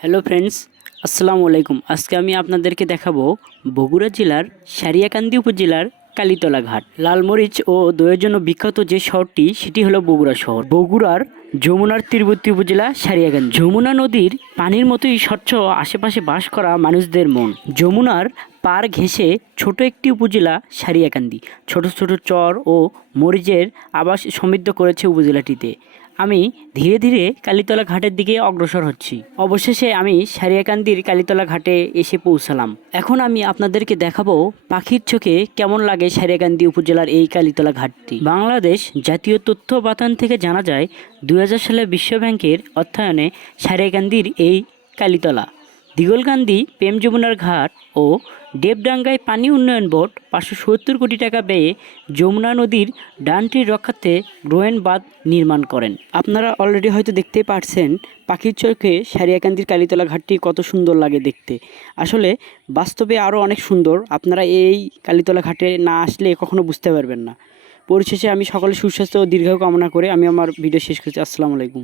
Hello friends, আসসালামু আলাইকুম। আজকে আমি আপনাদেরকে দেখাবো বগুড়া জেলার সারিয়াকান্দি উপজেলার কালীতলা ঘাট। লালমরিচ ও দইয়ের জন্য বিখ্যাত যে শহরটি সেটি হলো বগুড়া শহর। বগুড়ার যমুনার তীরবর্তী উপজেলা সারিয়াকান্দি। যমুনা নদীর পানির মতোই স্বচ্ছ আশেপাশে বাস করা মানুষদের মন। যমুনার পার ঘেঁষে ছোট একটি উপজেলা সারিয়াকান্দি। ছোট ছোট চর ও মরিচের আবাস সমৃদ্ধ করেছে উপজেলাটিতে। আমি ধীরে ধীরে কালীতলা ঘাটের দিকে অগ্রসর হচ্ছি। অবশেষে আমি সারিয়াকান্দির কালীতলা ঘাটে এসে পৌঁছালাম। এখন আমি আপনাদেরকে দেখাবো পাখির চোখে কেমন লাগে সারিয়াকান্দি উপজেলার এই কালীতলা ঘাটটি। বাংলাদেশ জাতীয় তথ্য বাতায়ন থেকে জানা যায় 2000 সালে বিশ্বব্যাংকের অর্থায়নে সারিয়াকান্দির এই কালীতলা, দিগলকান্দি প্রেম যমুনার ঘাট ও দেবডাঙ্গায় পানি উন্নয়ন বোর্ড 570 কোটি টাকা ব্যয়ে যমুনা নদীর ডানটির রক্ষার্থে গ্রোয়েন বাঁধ নির্মাণ করেন। আপনারা অলরেডি হয়তো দেখতেই পারছেন পাখির চোখে সারিয়াকান্দির কালীতলা ঘাটটি কত সুন্দর লাগে দেখতে। আসলে বাস্তবে আরও অনেক সুন্দর। আপনারা এই কালীতলা ঘাটে না আসলে কখনো বুঝতে পারবেন না। পরিশেষে আমি সকলের সুস্বাস্থ্য ও দীর্ঘায়ু কামনা করে আমি আমার ভিডিও শেষ করছি। আসসালামু আলাইকুম।